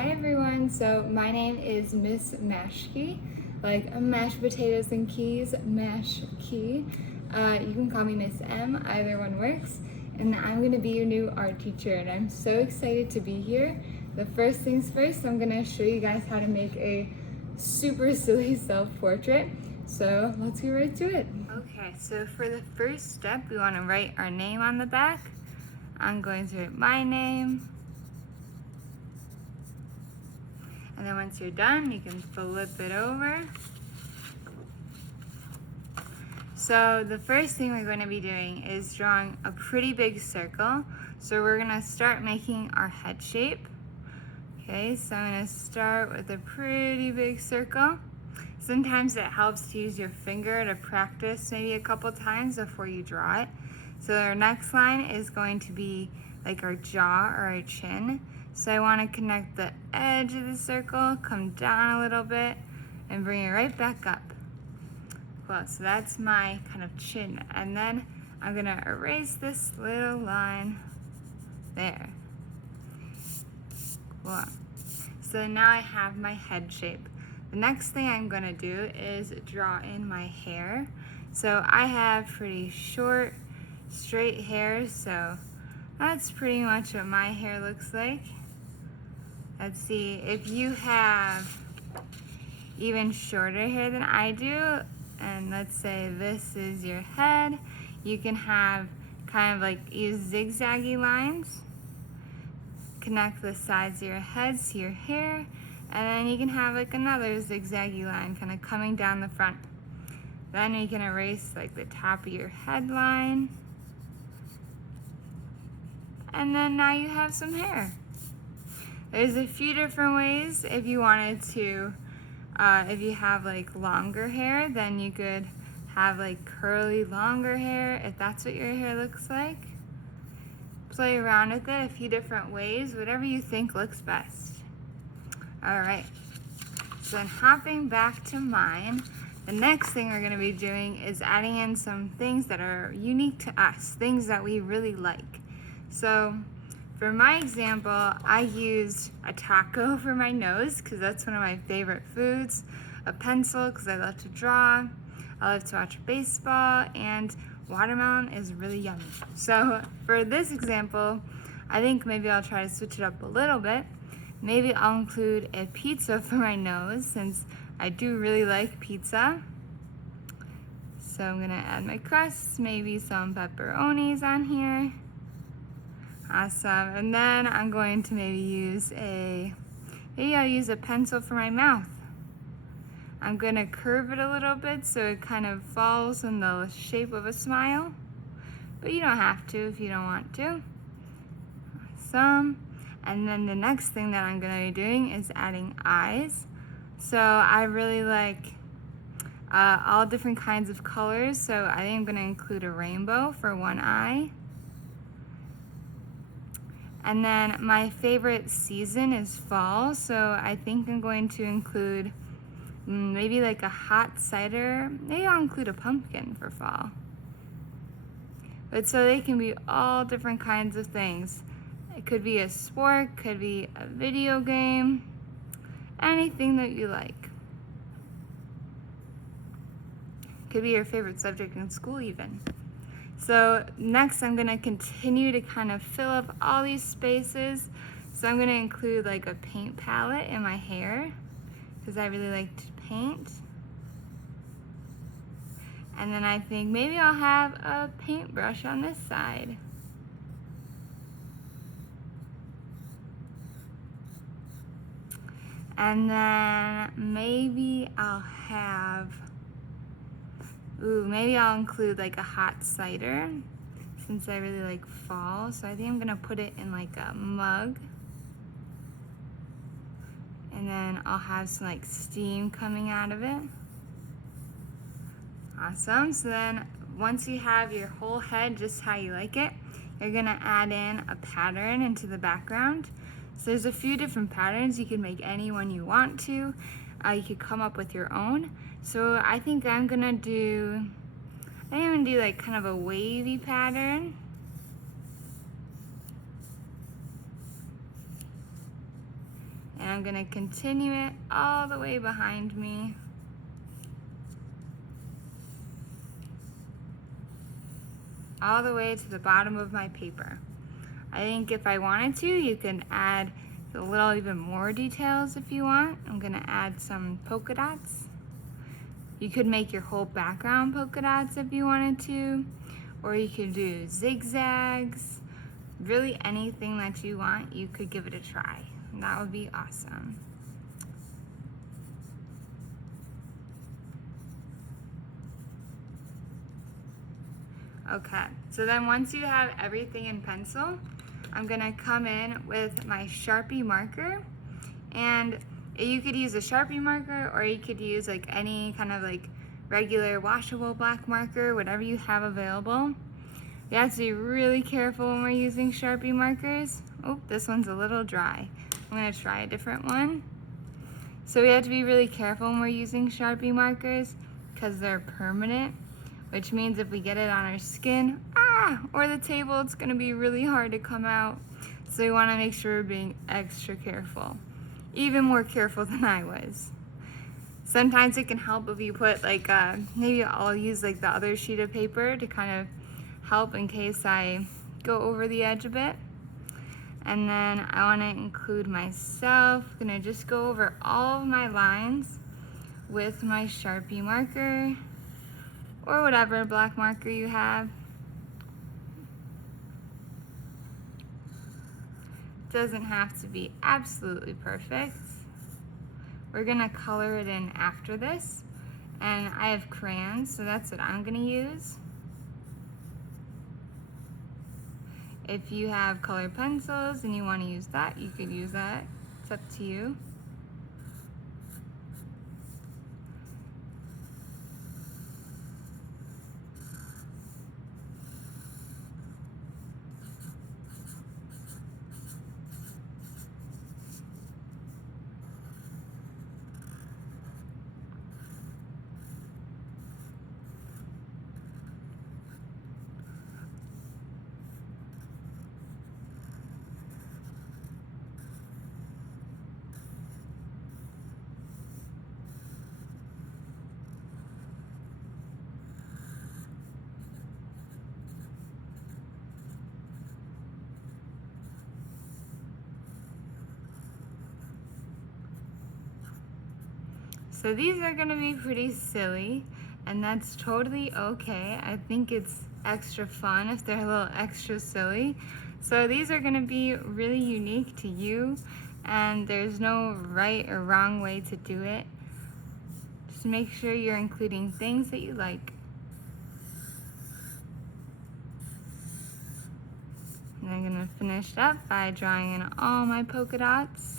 Hi everyone, so my name is Ms.Maschke, like mashed potatoes and keys, Maschke. You can call me Miss M, either one works. And I'm going to be your new art teacher and I'm so excited to be here. The first things first, I'm going to show you guys how to make a super silly self-portrait. So let's get right to it. Okay, so for the first step, we want to write our name on the back. I'm going to write my name. And then once you're done, you can flip it over. So the first thing we're going to be doing is drawing a pretty big circle. So we're going to start making our head shape. Okay, so I'm going to start with a pretty big circle. Sometimes it helps to use your finger to practice maybe a couple times before you draw it. So our next line is going to be like our jaw or our chin. So I want to connect the edge of the circle, come down a little bit, and bring it right back up. Cool, so that's my kind of chin. And then I'm gonna erase this little line there. Cool. So now I have my head shape. The next thing I'm gonna do is draw in my hair. So I have pretty short, straight hair, so that's pretty much what my hair looks like. Let's see, if you have even shorter hair than I do, and let's say this is your head, you can have kind of like use zigzaggy lines, connect the sides of your head to your hair, and then you can have like another zigzaggy line kind of coming down the front. Then you can erase like the top of your headline, and then now you have some hair. There's a few different ways if you wanted to. If you have like longer hair, then you could have like curly longer hair if that's what your hair looks like. Play around with it a few different ways, whatever you think looks best. All right, so then hopping back to mine, the next thing we're gonna be doing is adding in some things that are unique to us, things that we really like. So for my example, I used a taco for my nose because that's one of my favorite foods, a pencil because I love to draw, I love to watch baseball, and watermelon is really yummy. So for this example, I think maybe I'll try to switch it up a little bit. Maybe I'll include a pizza for my nose since I do really like pizza. So I'm gonna add my crusts, maybe some pepperonis on here. Awesome, and then I'm going to maybe I'll use a pencil for my mouth. I'm gonna curve it a little bit so it kind of falls in the shape of a smile, but you don't have to if you don't want to. Awesome, and then the next thing that I'm gonna be doing is adding eyes. So I really like all different kinds of colors, so I think I'm gonna include a rainbow for one eye. And then my favorite season is fall, so I think I'm going to include maybe like a hot cider. Maybe I'll include a pumpkin for fall. But so they can be all different kinds of things. It could be a sport, could be a video game, anything that you like. Could be your favorite subject in school even. So next I'm gonna continue to kind of fill up all these spaces. So I'm gonna include like a paint palette in my hair because I really like to paint. And then I think maybe I'll have a paintbrush on this side. And then maybe I'll have maybe I'll include like a hot cider since I really like fall. So I think I'm gonna put it in like a mug. And then I'll have some like steam coming out of it. Awesome, so then once you have your whole head just how you like it, you're gonna add in a pattern into the background. So there's a few different patterns. You can make any one you want to. You could come up with your own. So I think I'm gonna do like kind of a wavy pattern. And I'm gonna continue it all the way behind me. All the way to the bottom of my paper. I think if I wanted to, you can add a little even more details if you want. I'm gonna add some polka dots. You could make your whole background polka dots if you wanted to, or you could do zigzags. Really anything that you want, you could give it a try. And that would be awesome. Okay, so then once you have everything in pencil, I'm gonna come in with my Sharpie marker, and you could use a Sharpie marker or you could use like any kind of like regular washable black marker, whatever you have available. You have to be really careful when we're using Sharpie markers. Oh, this one's a little dry. I'm gonna try a different one. So we have to be really careful when we're using Sharpie markers because they're permanent, which means if we get it on our skin, or the table, it's gonna be really hard to come out. So we wanna make sure we're being extra careful, even more careful than I was. Sometimes it can help if you put like, maybe I'll use like the other sheet of paper to kind of help in case I go over the edge a bit. And then I want to include myself. I'm gonna just go over all of my lines with my Sharpie marker or whatever black marker you have. Doesn't have to be absolutely perfect. We're gonna color it in after this, and I have crayons, so that's what I'm gonna use. If you have colored pencils and you want to use that, you could use that. It's up to you. So these are gonna be pretty silly, and that's totally okay. I think it's extra fun if they're a little extra silly. So these are gonna be really unique to you, and there's no right or wrong way to do it. Just make sure you're including things that you like. And I'm gonna finish up by drawing in all my polka dots.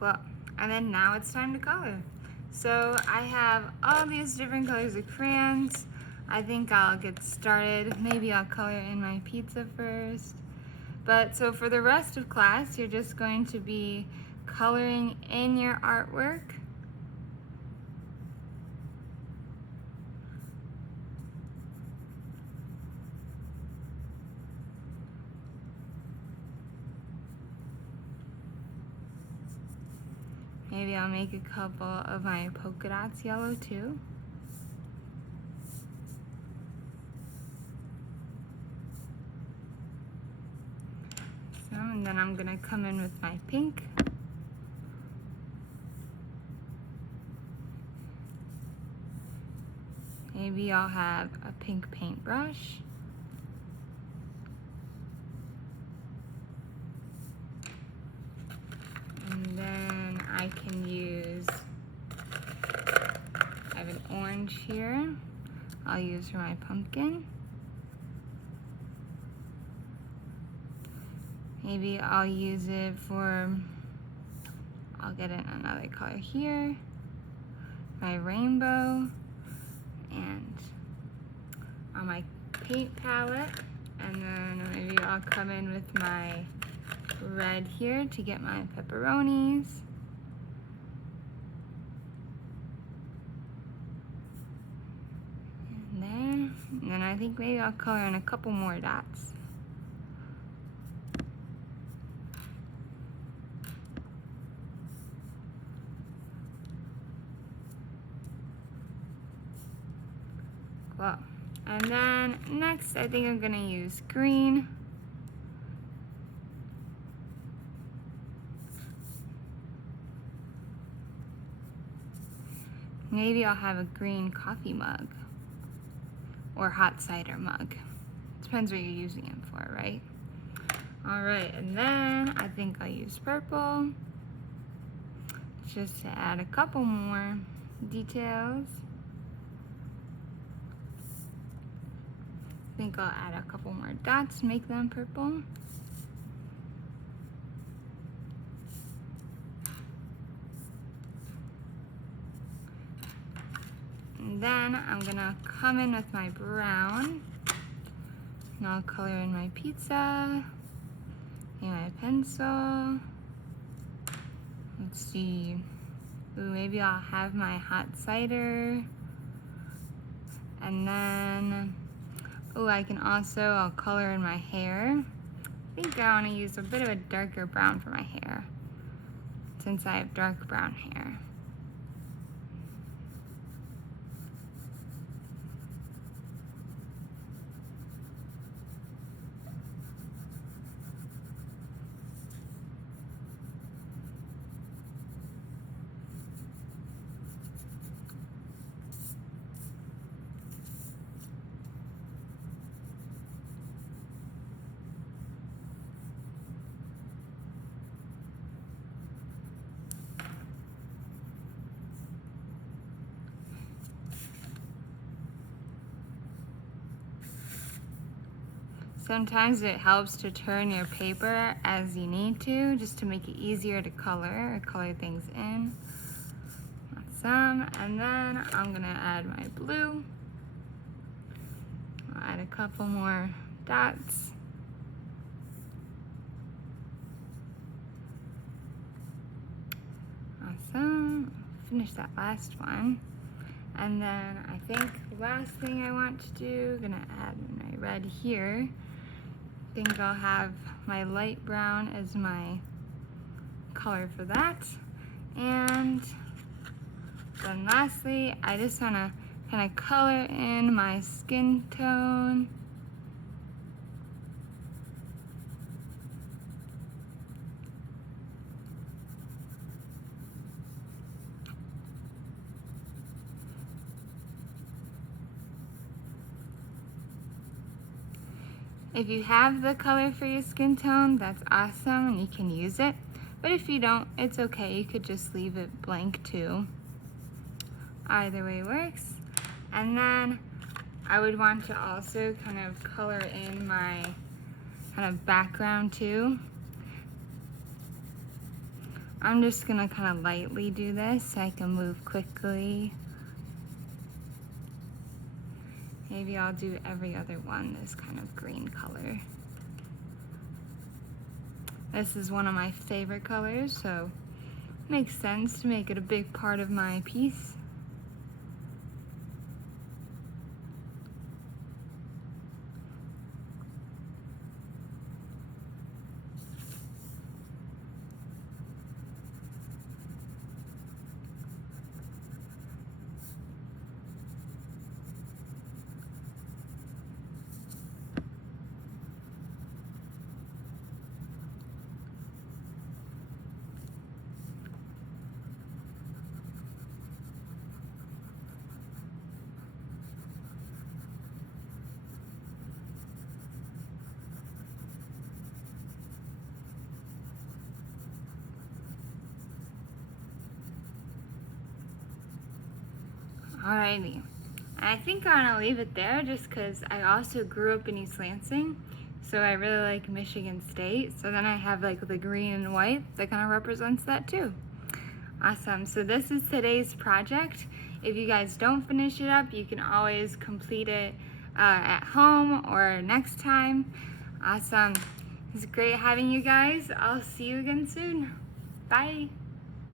Well, and then now it's time to color. So I have all these different colors of crayons. I think I'll get started. Maybe I'll color in my pizza first. But so for the rest of class, you're just going to be coloring in your artwork. Maybe I'll make a couple of my polka dots yellow too. So, and then I'm gonna come in with my pink. Maybe I'll have a pink paintbrush. And then I can use, I have an orange here. I'll use for my pumpkin. Maybe I'll use it for, I'll get in another color here, my rainbow, and on my paint palette. And then maybe I'll come in with my red here to get my pepperonis. And there. And then I think maybe I'll color in a couple more dots. Cool. And then next, I think I'm gonna use green. Maybe I'll have a green coffee mug or hot cider mug. Depends what you're using it for, right? All right, and then I think I'll use purple just to add a couple more details. I think I'll add a couple more dots to make them purple. And then I'm gonna come in with my brown, and I'll color in my pizza and my pencil. Let's see. Ooh, maybe I'll have my hot cider. And then, oh, I'll color in my hair. I think I wanna use a bit of a darker brown for my hair, since I have dark brown hair. Sometimes it helps to turn your paper as you need to, just to make it easier to color or color things in. Awesome. And then I'm gonna add my blue. I'll add a couple more dots. Awesome. Finish that last one. And then I think the last thing I want to do, gonna add my red here. I think I'll have my light brown as my color for that. And then lastly, I just wanna kind of color in my skin tone. If you have the color for your skin tone, that's awesome and you can use it. But if you don't, it's okay. You could just leave it blank too. Either way works. And then I would want to also kind of color in my kind of background too. I'm just gonna kind of lightly do this so I can move quickly. Maybe I'll do every other one this kind of green color. This is one of my favorite colors, so it makes sense to make it a big part of my piece. Alrighty, I think I'm gonna leave it there just because I also grew up in East Lansing, so I really like Michigan State. So then I have like the green and white that kind of represents that too. Awesome, so this is today's project. If you guys don't finish it up, you can always complete it at home or next time. Awesome, It's great having you guys. I'll see you again soon. Bye.